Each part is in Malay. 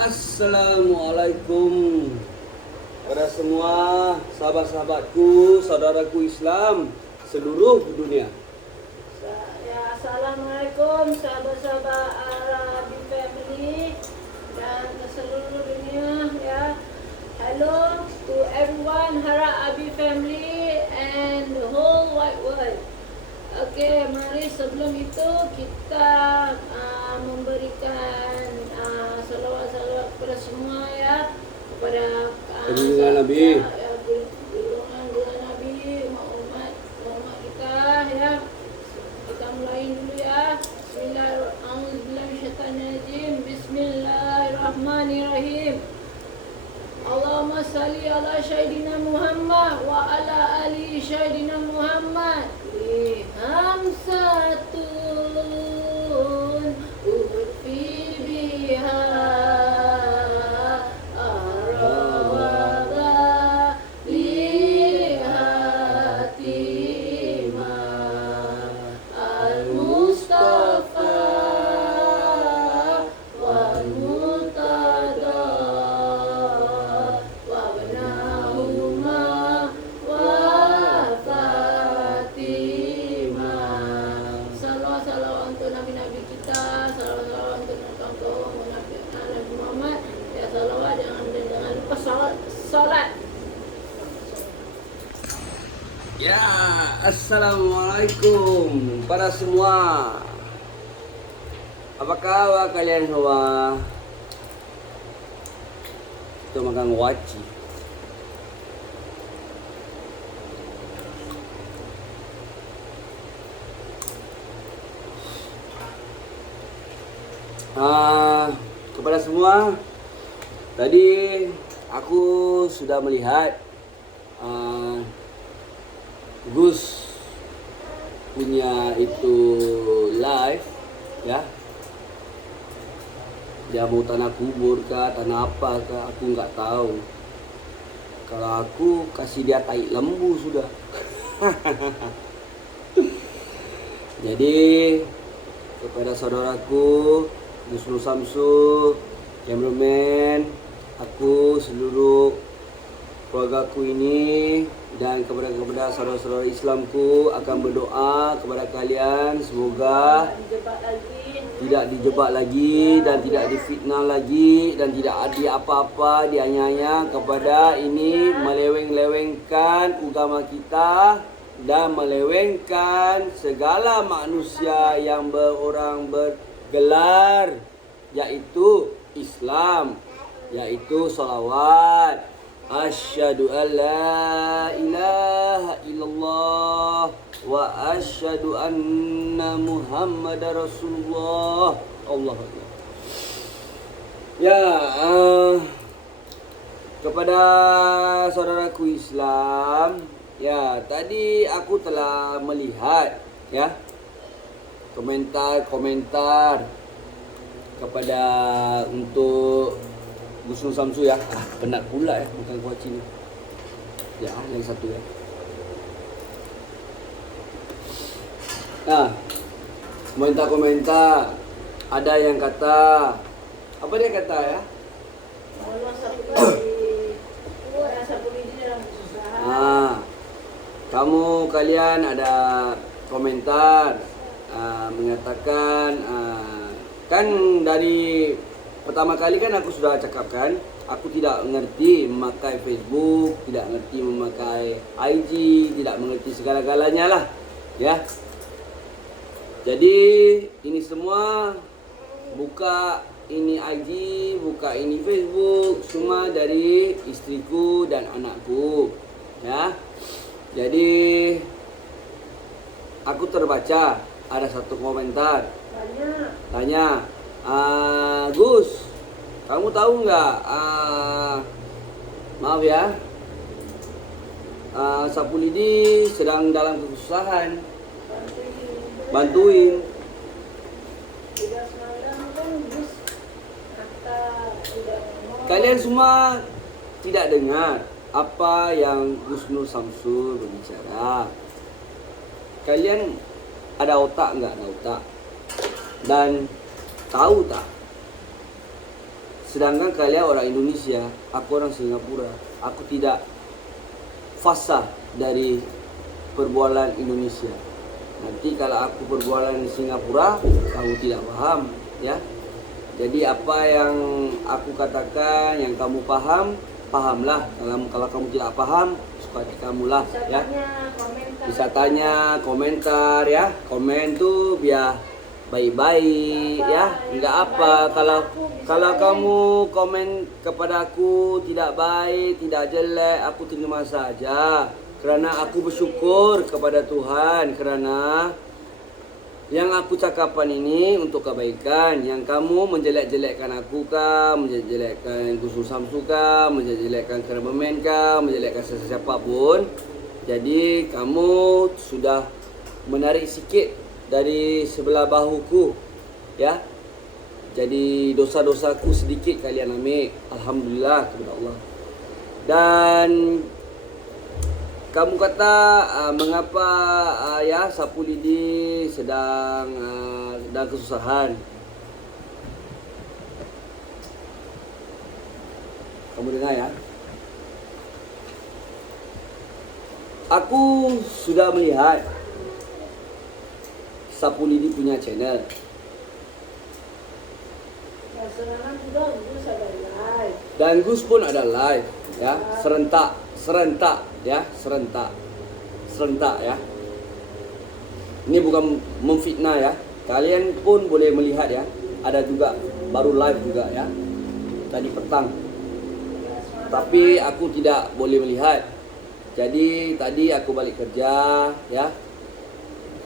Assalamualaikum kepada semua sahabat-sahabatku, saudaraku Islam seluruh dunia. Ya, Assalamualaikum sahabat-sahabat Arabi Family dan seluruh dunia ya. Hello to everyone Arabi Family and the whole wide world. Okey, mari sebelum itu kita memberikan salawat-salawat kepada semua ya, kepada Junjungan Nabi. Junjungan Nabi, umat kita ya. Kita mulai dulu ya. Bismillahirrahmanirrahim. Allahumma salli ala Sayyidina Muhammad wa ala ali Sayyidina Muhammad. Hamsatun urfi biha arwada lihatima al-Mustafa wal Mutada wa banahuma wa Fatima. Salawat untuk nabi-nabi kita, salawat untuk Nabi Muhammad. Ya, salawat jangan lupa salat. Ya, Assalamualaikum para semua. Apa kabar kalian semua? Kita makan waci. Kepada semua, tadi aku sudah melihat Gus punya itu live ya. Dia mau tanah kubur kah, tanah apa kah, aku nggak tahu. Kalau aku kasih dia tai lembu sudah. Jadi kepada saudaraku Gus Nur Samsu, cameraman, aku, seluruh keluargaku ini, dan kepada saudara-saudara Islamku akan berdoa kepada kalian semoga tidak dijebak lagi dan tidak difitnah lagi dan tidak ada apa-apa dianiaya kepada ini meleweng-lewengkan agama kita dan melewengkan segala manusia yang berorang bergelar yaitu Islam, yaitu salawat. Asyhadu an la ilaha illallah wa asyhadu anna Muhammadar Rasulullah. Allahu Akbar. Ya, kepada saudaraku Islam, ya, tadi aku telah melihat ya komentar kepada untuk Gus Nur Samsu ya. Penat pula ya makan kuaci ni. Ya, yang satu ya. Komentar. Ada yang kata, apa dia kata ya? Kamu kalian ada komentar mengatakan kan dari pertama kali kan aku sudah cakapkan, aku tidak mengerti memakai Facebook, tidak mengerti memakai IG, tidak mengerti segala-galanya lah, ya. Jadi ini semua buka ini IG, buka ini Facebook, semua dari istriku dan anakku, ya. Jadi aku terbaca ada satu komentar. Tanya. Gus, kamu tahu nggak? Maaf ya, Sapulidi sedang dalam kesusahan. Bantuin. Kalian semua tidak dengar apa yang Gus Nur Samsu berbicara. Kalian ada otak nggak? Ada otak. Dan tahu tak Sedangkan kalian orang Indonesia, aku orang Singapura. Aku tidak fasih dari perbualan Indonesia. Nanti kalau aku perbualan di Singapura, kamu tidak paham, ya. Jadi apa yang aku katakan, yang kamu paham, pahamlah. Kalau kamu tidak paham, suka hati kamu lah, ya. Bisa tanya, komentar, ya. Komen tuh biar baik-baik, ya. Enggak apa. Kalau kamu komen kepada aku tidak baik, tidak jelek, aku terima saja. Kerana aku bersyukur kepada Tuhan kerana yang aku cakapkan ini untuk kebaikan. Yang kamu menjelek-jelekkan aku kah, menjelek-jelekkan Gus Nur Samsu kah, menjelek-jelekkan Kerabamen kah, menjelekkan sesiapa pun. Jadi kamu sudah menarik sikit dari sebelah bahuku, ya. Jadi dosa-dosaku sedikit kalian ambil. Alhamdulillah kepada Allah. Dan kamu kata mengapa ya Sapu Lidi sedang kesusahan. Kamu dengar ya. Aku sudah melihat Sapu Lidi punya channel. Dan Gus pun ada live, ya, serentak ya. Ini bukan memfitnah ya. Kalian pun boleh melihat ya. Ada juga baru live juga ya. Tadi petang. Tapi aku tidak boleh melihat. Jadi tadi aku balik kerja ya.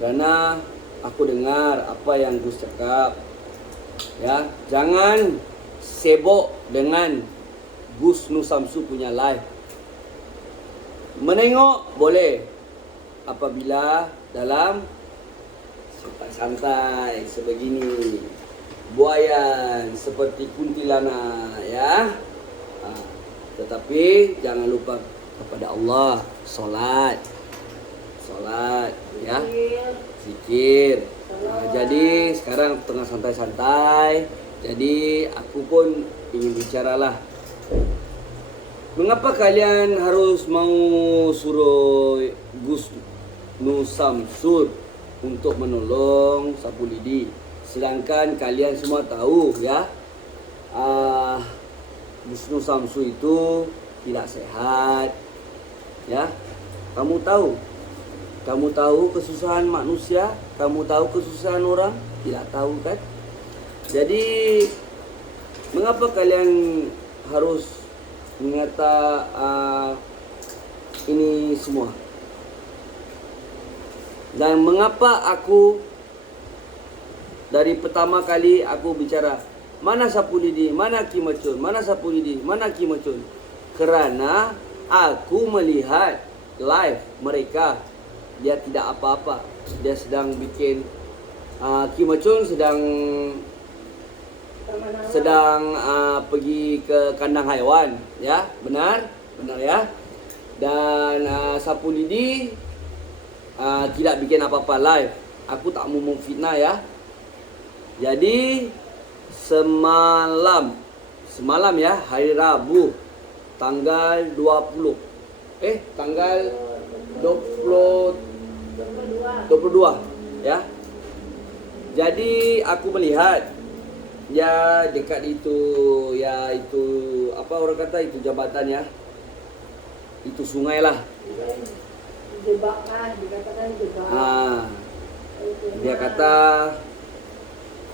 Karena aku dengar apa yang Gus cakap. Ya, jangan sibuk dengan Gus Nur Samsu punya live. Menengok boleh apabila dalam santai sebegini, buayan seperti kuntilanak ya. Tetapi jangan lupa kepada Allah, solat ya, zikir. Jadi sekarang tengah santai-santai. Jadi aku pun ingin bicaralah. Mengapa kalian harus mau suruh Gus Nur Samsu untuk menolong Sapu Lidi? Sedangkan kalian semua tahu ya, Gus Nur Samsu itu tidak sehat. Ya, kamu tahu kesusahan manusia, kamu tahu kesusahan orang, tidak tahu kan? Jadi mengapa kalian harus mengata ini semua? Dan mengapa aku dari pertama kali aku bicara mana Sapu Lidi, mana Kim Macun, mana Sapu Lidi, mana Kim Macun? Kerana aku melihat live mereka, dia tidak apa-apa. Dia sedang bikin Kim Macun sedang pergi ke kandang haiwan ya, benar ya. Dan Sapu Lidi tidak bikin apa-apa live. Aku tak mau memfitnah ya. Jadi semalam ya, hari Rabu tanggal 22 ya. Jadi aku melihat ya dekat itu ya, itu apa orang kata, itu jabatan ya, itu sungai lah. Dijebak lah, dikatakan dijebak. Dia kata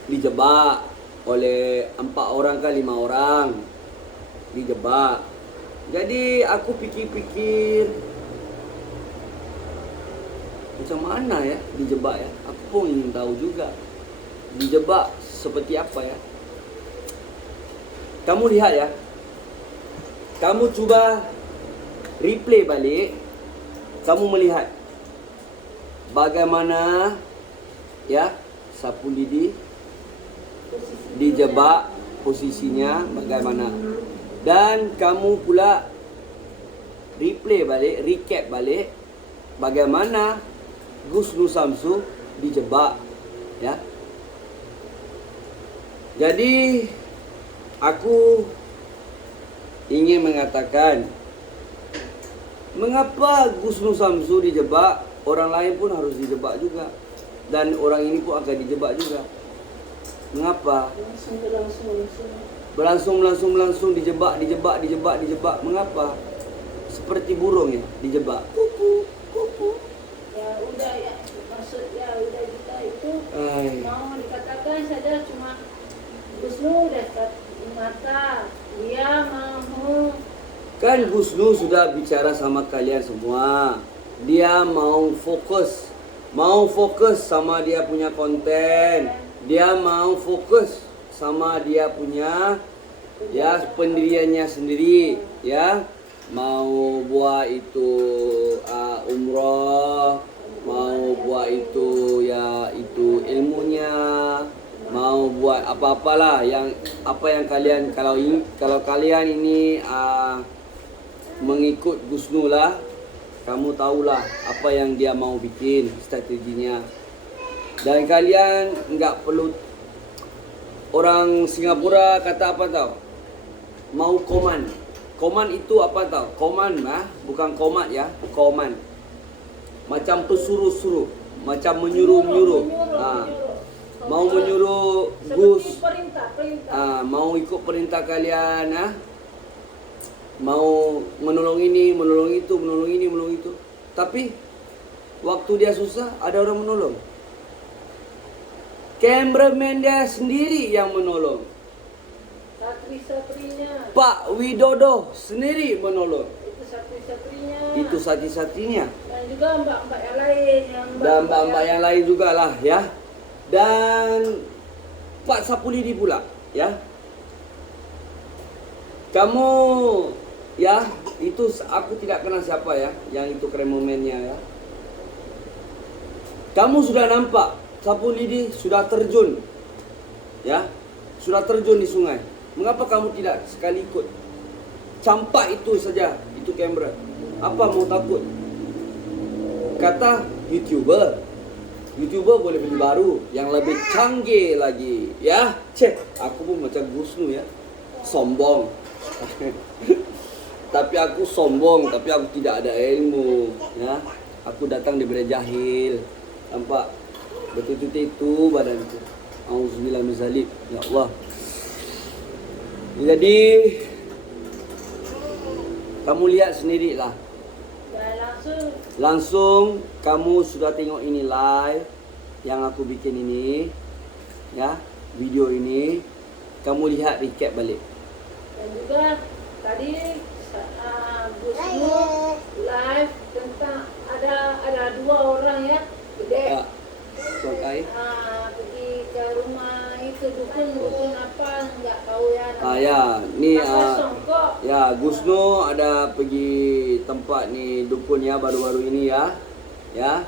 dijebak oleh 4 orang ke 5 orang, dijebak. Jadi aku pikir-pikir macam mana ya dijebak ya. Aku pun ingin tahu juga dijebak seperti apa ya. Kamu lihat ya, kamu cuba replay balik, kamu melihat bagaimana ya Sapu Lidi dijebak, posisinya bagaimana. Dan kamu pula replay balik, recap balik bagaimana Gus Nur Samsu dijebak ya. Jadi Aku ingin mengatakan, mengapa Gus Nur Samsu dijebak, orang lain pun harus dijebak juga. Dan orang ini pun akan dijebak juga. Mengapa? Berlangsung dijebak. Mengapa? Seperti burung ya, dijebak. Ya udah ya, maksudnya udah kita itu Ay. mau dikatakan saja cuma Gus Nur dekat mata, dia mau Kan Gus Nur sudah bicara sama kalian semua. Dia mau fokus sama dia punya konten. Dia mau fokus sama dia punya ya pendiriannya sendiri, ya. Mau buat itu umroh, mau buat itu ya itu ilmunya, mau buat apa-apalah yang kalian kalau kalian ini mengikut Gus Nur lah, kamu tahulah apa yang dia mau bikin strateginya. Dan kalian enggak perlu, orang Singapura kata apa tahu? Mau koman. Koman itu apa tahu? Koman bukan komat ya, koman. Macam pesuruh-suruh, macam menyuruh-menyuruh. Mau menyuruh Gus, perintah. mau ikut perintah kalian, mau menolong ini, menolong itu, menolong ini, menolong itu. Tapi waktu dia susah, ada orang menolong. Cameraman dia sendiri yang menolong. Satri-satrinya. Pak Widodo sendiri menolong. Itu satri-satrinya. Itu sati-satinya. Dan juga mbak-mbak yang lain. Dan mbak-mbak yang lain juga lah ya. Dan Pak Sapulidi pula ya. Kamu ya, itu aku tidak kenal siapa ya, yang itu kremomennya ya. Kamu sudah nampak Sapulidi sudah terjun, ya, sudah terjun di sungai. Mengapa kamu tidak sekali ikut? Campak itu saja, itu kamera. Apa mau takut? Kata YouTuber boleh beli baru yang lebih canggih lagi, ya. Cek, aku pun macam Gus Nur ya, sombong. Tapi aku sombong, tapi aku tidak ada ilmu, ya. Aku datang daripada jahil, nampak? Betul-betul itu badan itu. Auzubillah min zalik. Ya Allah. Jadi kamu lihat sendirilah. Dan Langsung kamu sudah tengok ini live yang aku bikin ini, ya, video ini. Kamu lihat recap balik. Dan juga tadi Gus Nur live tentang ada dua orang ya, gede. Ya. Pakai. Pergi ke rumah itu dukun apa nggak tahu ya. Ya, ni Pasal Songkok. ya Gus Nur ada pergi tempat ni dukun ya baru-baru ini ya. Ya.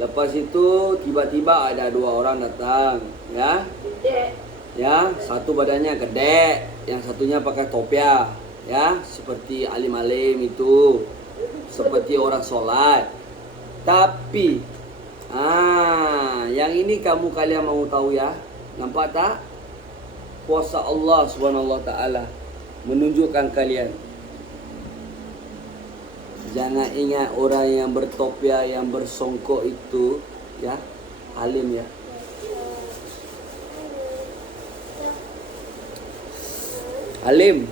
Lepas itu tiba-tiba ada dua orang datang, ya. Gede. Ya, satu badannya gede, yang satunya pakai topiah, ya, seperti alim-alim itu, seperti orang sholat. Tapi, yang ini kalian mau tahu ya, nampak tak? Kuasa Allah SWT menunjukkan kalian. Jangan ingat orang yang bertopiah, yang bersongkok itu, ya, alim ya. Alim,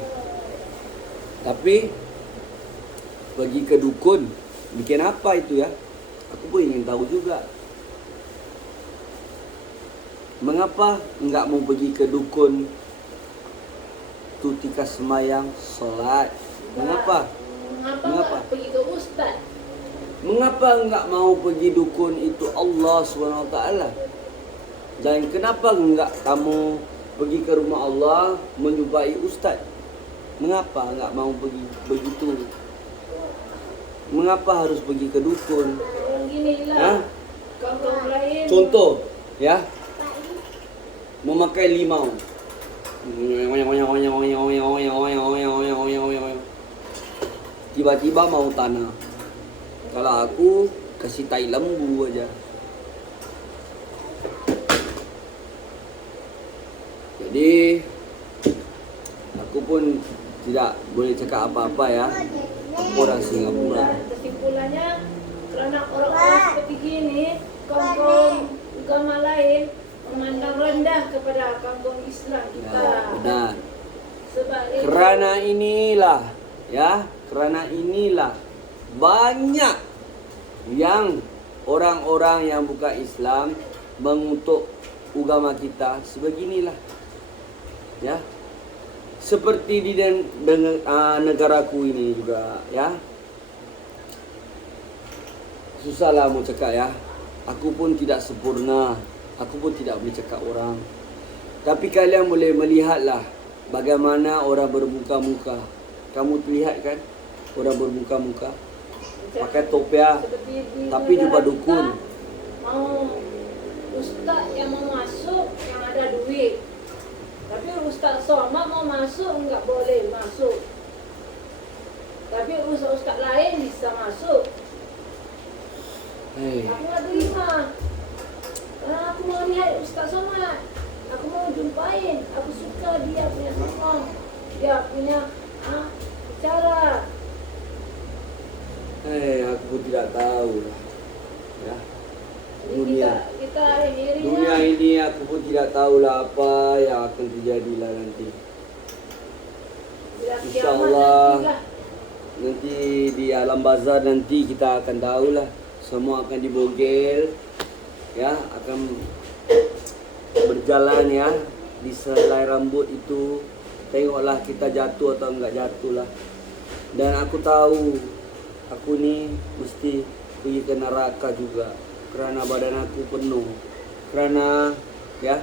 tapi pergi ke dukun bikin apa itu ya? Aku pun ingin tahu juga. Mengapa enggak mau pergi ke dukun tutika semayang sholat? Mengapa? Mengapa pergi ke ustaz? Mengapa enggak mau pergi dukun itu Allah SWT? Dan kenapa enggak kamu pergi ke rumah Allah menjumpai ustaz? Mengapa enggak mau pergi begitu? Mengapa harus pergi ke dukun? Gini lah. Kaum lain. Contoh, ya, memakai limau. Tiba-tiba mau tanah. Kalau aku kasih tai lembu aja. Jadi pun tidak boleh cakap apa-apa ya. Aku orang Singapura. Kesimpulannya, karena orang-orang seperti gini, kaum agama lain memandang rendah kepada kaum Islam kita. Ya, benar. Sebab itu, Kerana inilah banyak yang orang-orang yang bukan Islam mengutuk agama kita sebeginilah. Ya. Seperti di negaraku ini juga, ya. Susahlah mau cakap ya. Aku pun tidak sempurna. Aku pun tidak boleh cakap orang. Tapi kalian boleh melihatlah bagaimana orang bermuka-muka. Kamu lihat kan? Orang bermuka-muka pakai topiah, seperti di tapi negara jumpa kita, dukun. mau ustaz yang mau masuk yang ada duit. Tapi ustaz somad mau masuk enggak boleh masuk. Tapi ustaz lain bisa masuk. Aku nggak terima. Karena aku mau lihat ustaz somad. Aku mau jumpain. Aku suka dia punya ngomong. Dia punya cara. Aku tidak tahu lah. Ya. Jadi kita akhirnya Dunia ini aku pun tidak tahulah apa yang akan terjadi lah nanti. bila kiamat InsyaAllah nantilah. nanti di alam bazar nanti kita akan tahulah. Semua akan dibogel, ya, akan berjalan ya di selai rambut itu. Tengoklah kita jatuh atau enggak jatuh lah. Dan aku tahu aku ni mesti pergi ke neraka juga. Kerana badan aku penuh. Kerana ya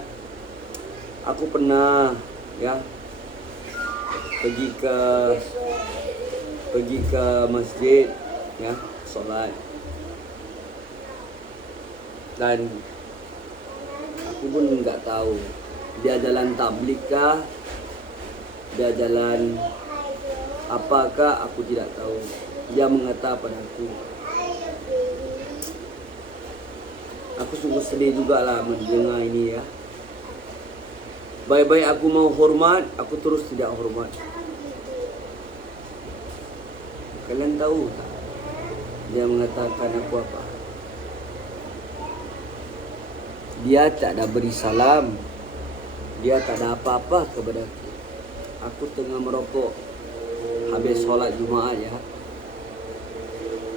aku pernah ya pergi ke masjid ya, solat. Dan aku pun enggak tahu dia jalan tabligh kah, dia jalan apakah, aku tidak tahu. Dia mengata padaku. Aku sungguh sedih juga lah mendengar ini ya. Baik-baik aku mau hormat, aku terus tidak hormat. Kalian tahu tak? Dia mengatakan aku apa? Dia tak ada beri salam. Dia tak ada apa-apa kepada aku. Aku tengah merokok habis solat Jumaat ya.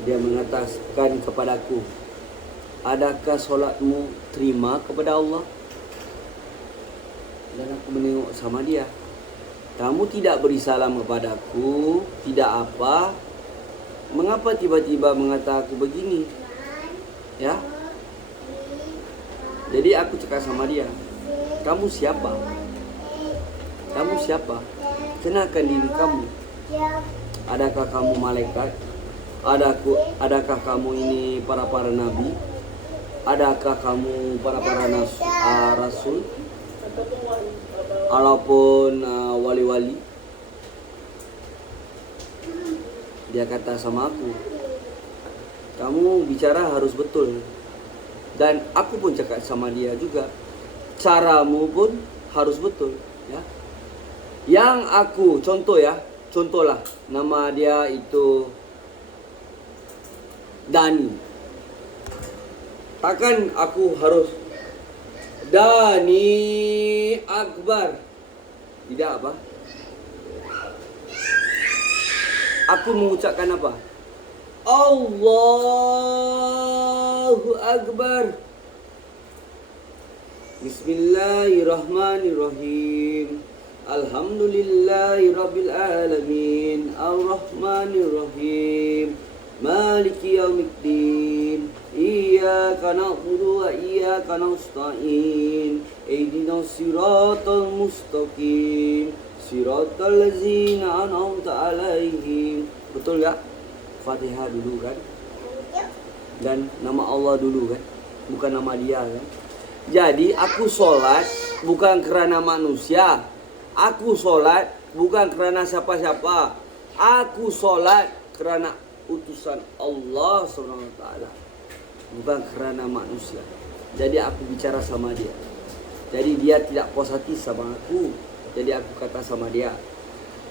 Dia mengatakan kepadaku, adakah solatmu terima kepada Allah? Dan aku menengok sama dia. Kamu tidak beri salam kepadaku, tidak apa. Mengapa tiba-tiba mengata aku begini? Ya. Jadi aku cakap sama dia, kamu siapa? Kamu siapa? Kenalkan diri kamu. Adakah kamu malaikat? Adakah kamu ini para nabi? Adakah kamu para rasul? Ataupun wali-wali? Dia kata sama aku, kamu bicara harus betul. Dan aku pun cakap sama dia juga, caramu pun harus betul ya. Yang aku contohlah nama dia itu Dani. Takkan aku harus Dani Akbar. Tidak apa? Aku mengucapkan apa? Allahu Akbar. Bismillahirrahmanirrahim. Alhamdulillahirabbil alamin. Arrahmanirrahim. Maliki yaumiddin. Iyyaka na'budu wa iyyaka nasta'in. Ihdinas siratal mustaqim. Siratal ladzina an'amta 'alaihim. Betul tak? Fatihah dulu kan? Dan nama Allah dulu kan? Bukan nama dia kan? Jadi aku solat bukan kerana manusia. Aku solat bukan kerana siapa-siapa. Aku solat kerana utusan Allah SWT. Bukan kerana manusia. Jadi aku bicara sama dia. Jadi dia tidak puas hati sama aku. Jadi aku kata sama dia,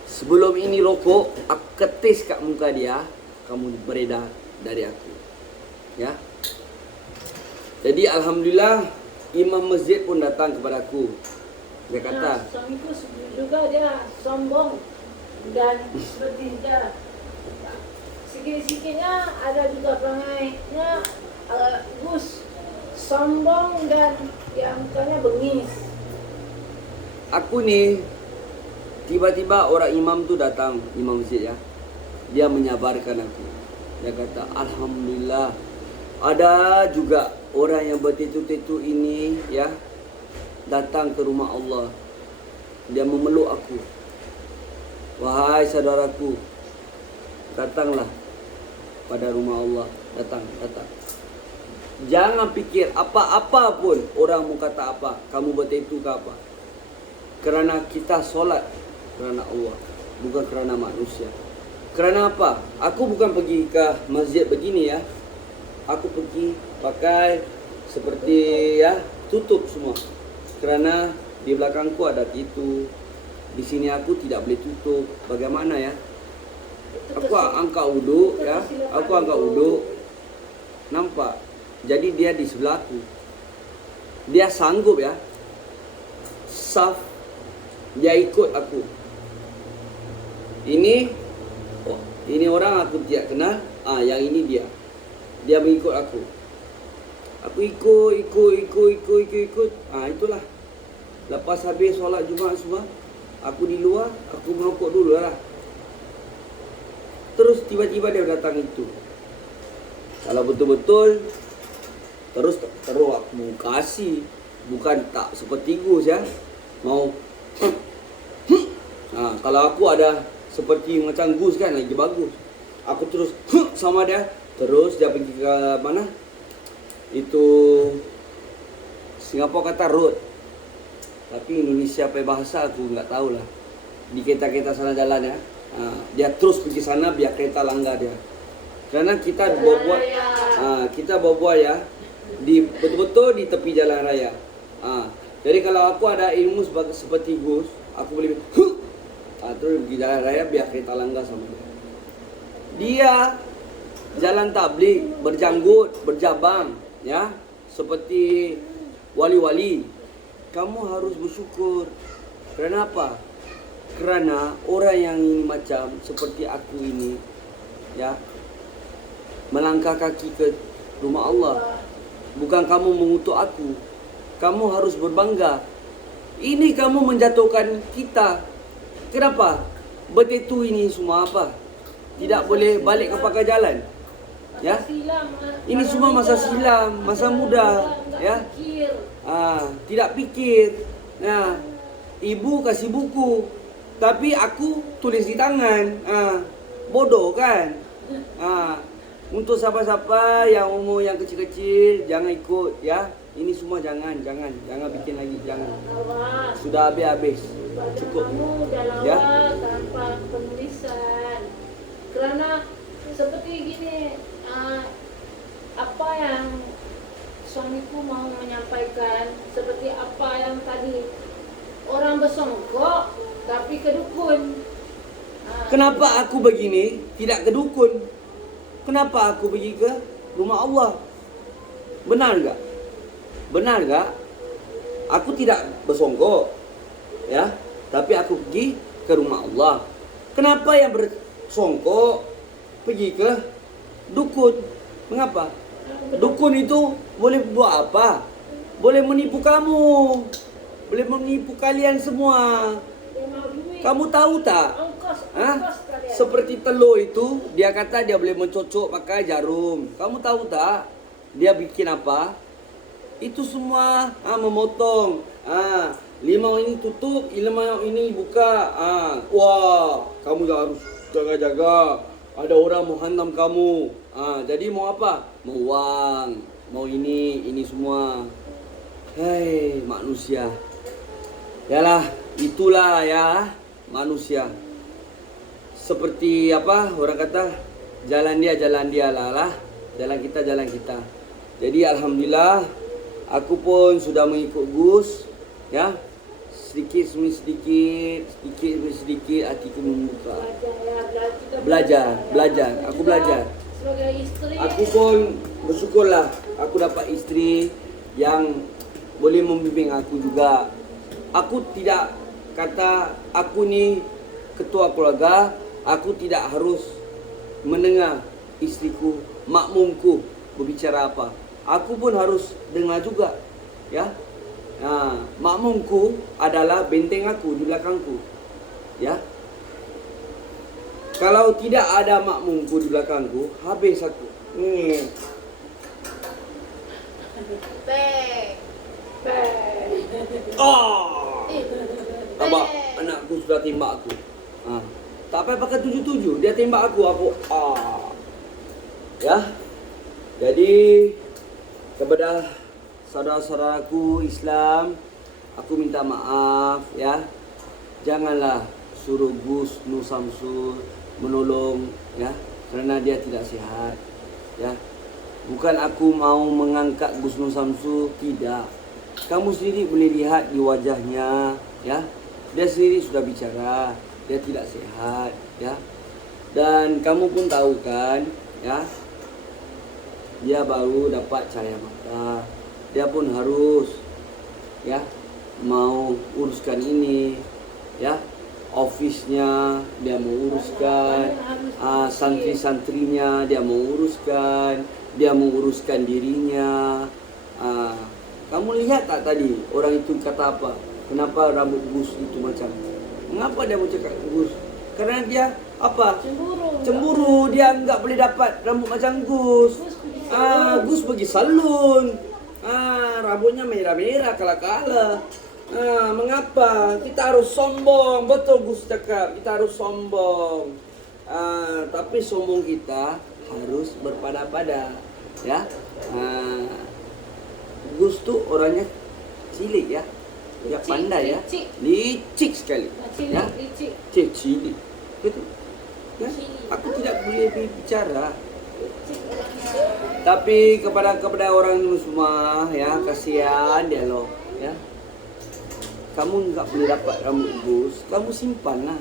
Sebelum ini rokok, aku ketis kat muka dia, kamu beredar dari aku. Ya. Jadi alhamdulillah imam masjid pun datang kepada aku. Dia kata, suamiku juga dia sombong dan seperti dia sikit-sikitnya ada juga perangainya Gus sombong dan ya mukanya bengis. aku nih tiba-tiba orang imam tu datang, imam masjid ya. Dia menyabarkan aku. Dia kata, alhamdulillah ada juga orang yang bertetu-tetu ini ya datang ke rumah Allah. Dia memeluk aku. Wahai saudaraku, datanglah pada rumah Allah. Datang. Jangan fikir apa-apa pun orang mau kata apa, kamu bertetu ke apa. Kerana kita solat kerana Allah, bukan kerana manusia. Kerana apa? Aku bukan pergi ke masjid begini ya. Aku pergi pakai seperti ya, tutup semua. Kerana di belakangku ada itu. Di sini aku tidak boleh tutup. Bagaimana ya? Aku angkat wuduk ya. Aku angkat wuduk. Nampak? Jadi dia di sebelahku. Dia sanggup ya. Saf. Dia ikut aku. Ini orang aku tidak kenal. Yang ini dia. Dia mengikut aku. Aku ikut. Itulah. Lepas habis solat Jumaat semua, aku di luar, aku merokok dulu lah. Terus tiba-tiba dia datang itu. Kalau betul-betul terus aku mau kasih, bukan tak seperti Gus ya. Mau kalau aku ada seperti macam Gus kan lagi bagus. Aku terus sama dia, terus dia pergi ke mana? Itu Singapura kata road. Tapi Indonesia apa bahasa aku enggak tahu lah. Di kereta-kereta sana jalan ya. Dia terus pergi sana biar kereta langgar dia. Karena kita bawa ya di betul-betul di tepi jalan raya. Jadi kalau aku ada ilmu seperti Gus, aku boleh terus pergi jalan raya biar kereta langgar sama dia. Dia jalan tabligh, berjanggut, berjabang ya, seperti wali-wali. Kamu harus bersyukur. Kerana apa? Kerana orang yang ini macam seperti aku ini ya, melangkah kaki ke rumah Allah. Bukan kamu mengutuk aku. Kamu harus berbangga. Ini kamu menjatuhkan kita. Kenapa? Bertetu ini semua apa? Tidak boleh balik ke pakai jalan. Ya. Ini semua masa silam, masa muda ya. Tidak fikir. Nah, ibu kasih buku, tapi aku tulis di tangan. Bodoh kan? Untuk siapa-siapa yang umur yang kecil-kecil jangan ikut ya. Ini semua jangan bikin lagi, jangan. Sudah habis. Cukup. Ya. Tanpa penulisan. Kerana seperti gini, apa yang suamiku mau menyampaikan, seperti apa yang tadi orang bersongkok tapi ke dukun. Kenapa aku begini tidak ke dukun? Kenapa aku pergi ke rumah Allah? Benar enggak? Aku tidak bersongkok ya, tapi aku pergi ke rumah Allah. Kenapa yang bersongkok pergi ke dukun? Mengapa? Dukun itu boleh buat apa? Boleh menipu kamu. Boleh menipu kalian semua. Kamu tahu tak? Seperti telur itu, dia kata dia boleh mencocok pakai jarum. Kamu tahu tak? Dia bikin apa? Itu semua memotong. Limau ini tutup, limau ini buka. Wah, kamu harus jaga-jaga. Ada orang mau hantam kamu. Jadi mau apa? Mau uang, mau ini semua. Hei, manusia. Yalah, itulah ya manusia. Seperti apa orang kata, jalan dia lah. Jalan kita. Jadi alhamdulillah aku pun sudah mengikut Gus ya. sedikit demi sedikit demi sedikit hatiku membuka. Belajar. Aku belajar. Sebagai istri. Aku pun bersyukurlah aku dapat isteri yang boleh membimbing aku juga. Aku tidak kata aku ni ketua keluarga, aku tidak harus mendengar istriku, makmumku berbicara apa. Aku pun harus dengar juga, ya. Makmumku adalah benteng aku di belakangku, ya. Kalau tidak ada makmumku di belakangku, habis aku. Abang, anakku sudah tembak aku. Tak payah pakai 77, dia tembak aku. Ya. Jadi kepada saudara-saudaraku Islam, aku minta maaf ya. Janganlah suruh Gus Nur Samsul menolong ya, kerana dia tidak sihat ya. Bukan aku mau mengangkat Gus Nur Samsul, tidak. Kamu sendiri boleh lihat di wajahnya ya. Dia sendiri sudah bicara, dia tidak sehat ya. Dan kamu pun tahu kan ya, dia baru dapat cahaya mata. Dia pun harus ya mau uruskan ini ya. Ofisnya dia mau uruskan, santri-santrinya dia mau uruskan, dia mau uruskan dirinya. Kamu lihat tak tadi orang itu kata apa? Kenapa rambut Gus itu macam? Mengapa dia mau cakap Gus? Karena dia apa? Cemburu. Dia enggak boleh dapat rambut macam Gus. Gus pergi salon. Rambutnya merah-merah kala-kala. Mengapa? Kita harus sombong. Betul Gus cakap, kita harus sombong. Tapi sombong kita harus berpada-pada ya. Gus tu orangnya cilik ya. Dia pandai ya. Licik sekali. Ya. Cilik. Betul. Ya? Aku tidak boleh bicara. Tapi kepada orang semua ya, kasihan dia loh ya. Kamu enggak boleh dapat rambut Gus, kamu simpanlah.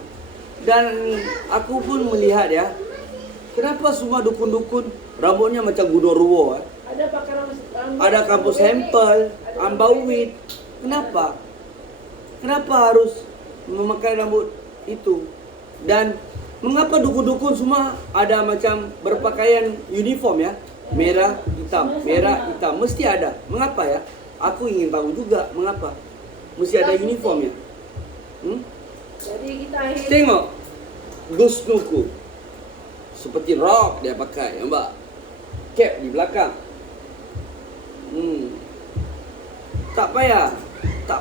Dan aku pun melihat ya, kenapa semua dukun-dukun rambutnya macam Gunurwo Ada pakai rambut. Ada kampus sampel, ambauwit. Kenapa? Kenapa harus memakai rambut itu? Dan mengapa dukun-dukun semua ada macam berpakaian uniform ya? Merah, hitam, merah, hitam. Mesti ada. Mengapa ya? Aku ingin tahu juga mengapa. Mesti ada uniformnya. Jadi kita akhirnya Tengok Gus Nuku, seperti rok dia pakai, ya mbak. Cap di belakang. Tak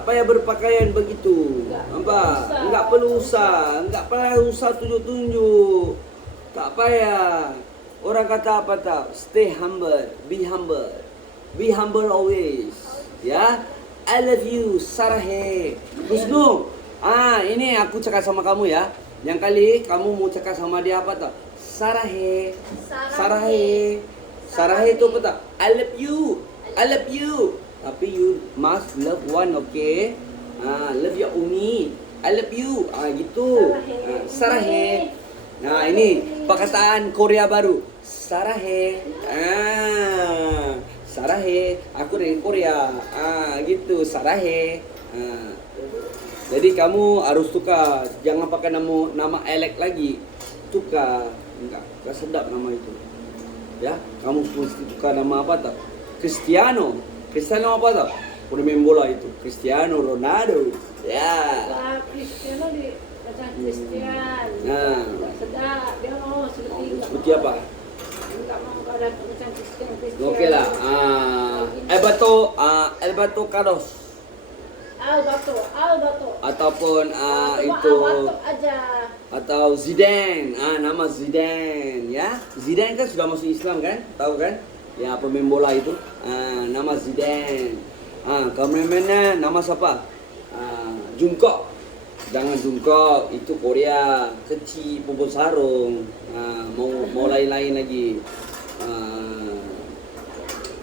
payah berpakaian begitu. Nampak? Enggak perlu usah tunjuk-tunjuk. Tak payah. Orang kata apa tahu? Stay humble, be humble. Be humble always. Ya. I love you, Sarahe. Gus Nur. Ini aku cakap sama kamu ya. Yang kali kamu mau cakap sama dia apa tak? Sarahe. Sarahe itu apa tak? I love you. Tapi you must love one, okay? Love your umi. I love you. Gitu. Sarahe. Nah, ini perkataan Korea baru. Sarahe. Sarahe, aku dari Korea. Gitu, Sarahe. Jadi kamu harus tukar, jangan pakai nama Alec lagi. Tukar, enggak sedap nama itu. Ya, kamu mesti tukar nama apa tak? Cristiano apa tak? Pemain bola itu, Cristiano Ronaldo. Ya. Cristiano di macam Cristian. Enggak sedap. Dia mau seperti apa? Enggak mau ada macam Cristian. Okey lah. Alberto Carlos. Alberto. Ataupun itu Alberto aja. Atau Zidane. Nama Zidane ya. Zidane kan sudah masuk Islam kan? Tahu kan? Ya, pemain bola itu. Nama Zidane. Kameramennya nama siapa? Jungkook. Jangan Jungkook, itu Korea. Kecil, puput sarung. Mau lain-lain lagi.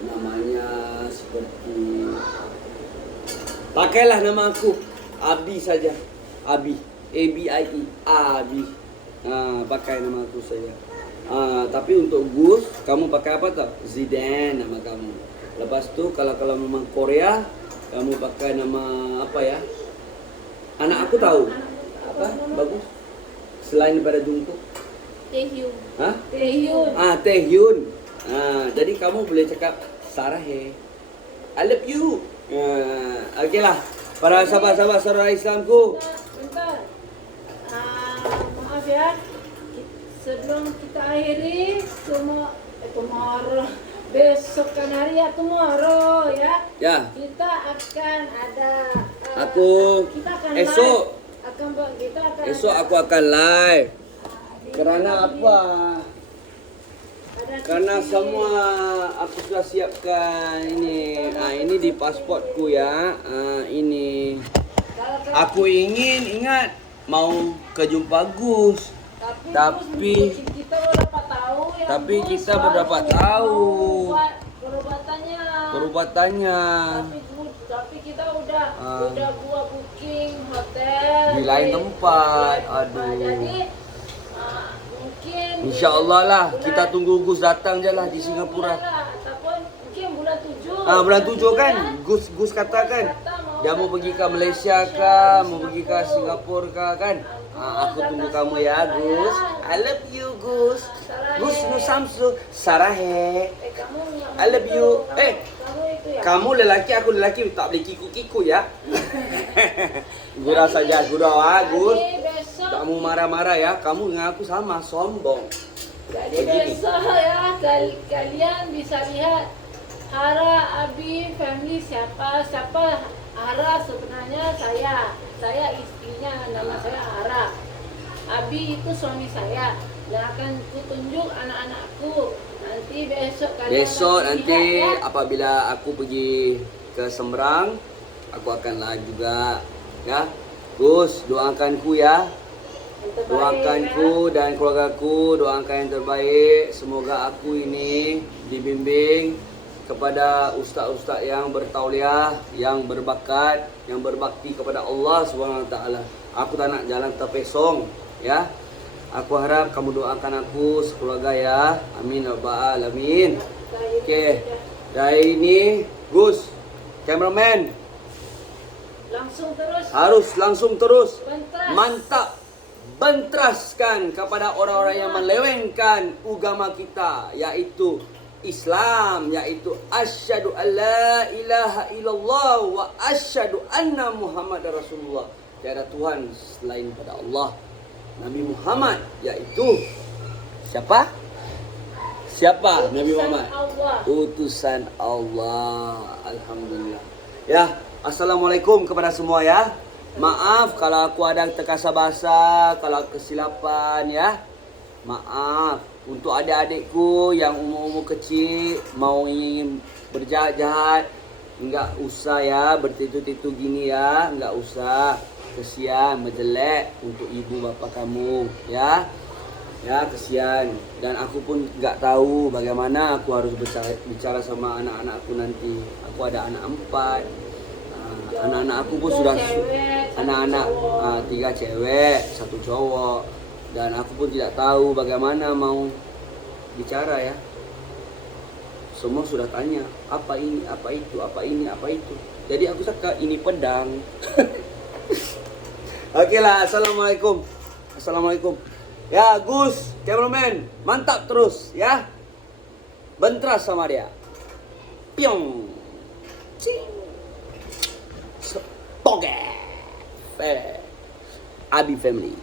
Namanya seperti, pakailah nama aku. Abi saja. Abi. ABIE. Abi. Pakai nama aku saja. Tapi untuk Gus, kamu pakai apa tak? Zidane nama kamu. Lepas tu kalau memang Korea, kamu pakai nama apa ya? Anak aku tahu. Apa? Bagus. Selain daripada Jungkook. Taehyung. Hah? Taehyung. Taehyun. Jadi kamu boleh cakap Sarahe. I love you. Okey lah. Para sahabat-sahabat saudara Islamku. Bentar. Maaf ya. Sebelum kita akhiri tomorrow, besokkan hari ya tomorrow ya. Ya. Kita akan ada. Kita akan esok. Live. Esok aku akan live. Kerana apa? Karena semua aku sudah siapkan ini. Ini di pasportku ya. Ini. Aku ingat mau ke jumpa Gus. Tapi kita berdapat tahu ya. Tapi kita berdapat tahu perubatannya. Tapi kita udah buat booking hotel di lain tempat. Aduh. Jadi mungkin InsyaAllah lah. Kita tunggu Gus datang je lah di Singapura. Ataupun mungkin bulan 7. Bulan 7 kan? Gus katakan dia mau pergi ke Malaysia kah, mau pergi ke Singapura kah kan? Aku tunggu kamu ya Gus. I love you Gus. Gus nu Samsu Sarahe. I love you. Kamu lelaki, aku lelaki, tak boleh kiku-kiku ya. Gurau saja, gurau Gus. Tak mau marah-marah ya. Kamu dengan aku sama, sombong. Jadi besok ya kalian bisa lihat Hara, Abi, family siapa Hara sebenarnya saya istrinya, nama saya Hara. Abi itu suami saya. Dan akan kutunjuk anak-anakku. Nanti besok nanti lihat, ya? Apabila aku pergi ke Sembrang, aku akan live juga ya. Gus, doakanku ya. Doakanku dan keluargaku, doakan yang terbaik. Semoga aku ini dibimbing kepada ustaz-ustaz yang bertauliah, yang berbakat, yang berbakti kepada Allah SWT. Aku tak nak jalan terpesong ya. Aku harap kamu doakan aku sekeluarga ya. Amin ya rabbal alamin. Okey. Dari ini Gus, cameraman. Harus langsung terus. Mantap. Bentraskan kepada orang-orang yang melewengkan agama kita, yaitu Islam, yaitu asyhadu alla ilaha illallah wa asyhadu anna Muhammadar Rasulullah. Tiada Tuhan selain pada Allah. Nabi Muhammad, yaitu siapa? Siapa Nabi Muhammad? Utusan Allah. Alhamdulillah. Ya, assalamualaikum kepada semua ya. Maaf kalau aku ada terkasar bahasa, kalau kesilapan ya. Maaf untuk adik-adikku yang umur-umur kecil mau ingin berjahat-jahat, enggak usah ya bertitu-titu gini ya, enggak usah. Kesian, menjelek untuk ibu bapa kamu ya. Ya, kesian. Dan aku pun enggak tahu bagaimana aku harus bicara sama anak-anakku nanti. Aku ada anak 4. Anak-anak aku pun sudah anak-anak 3 cewek, 1 cowok. Dan aku pun tidak tahu bagaimana mau bicara ya. Semua sudah tanya, apa ini, apa itu, apa ini, apa itu. Jadi aku cakap ini pedang. Okeylah, assalamualaikum. Assalamualaikum. Ya, Gus, cameraman, mantap terus ya. Bentras sama dia. Piong. Cing. Toge. Abi family.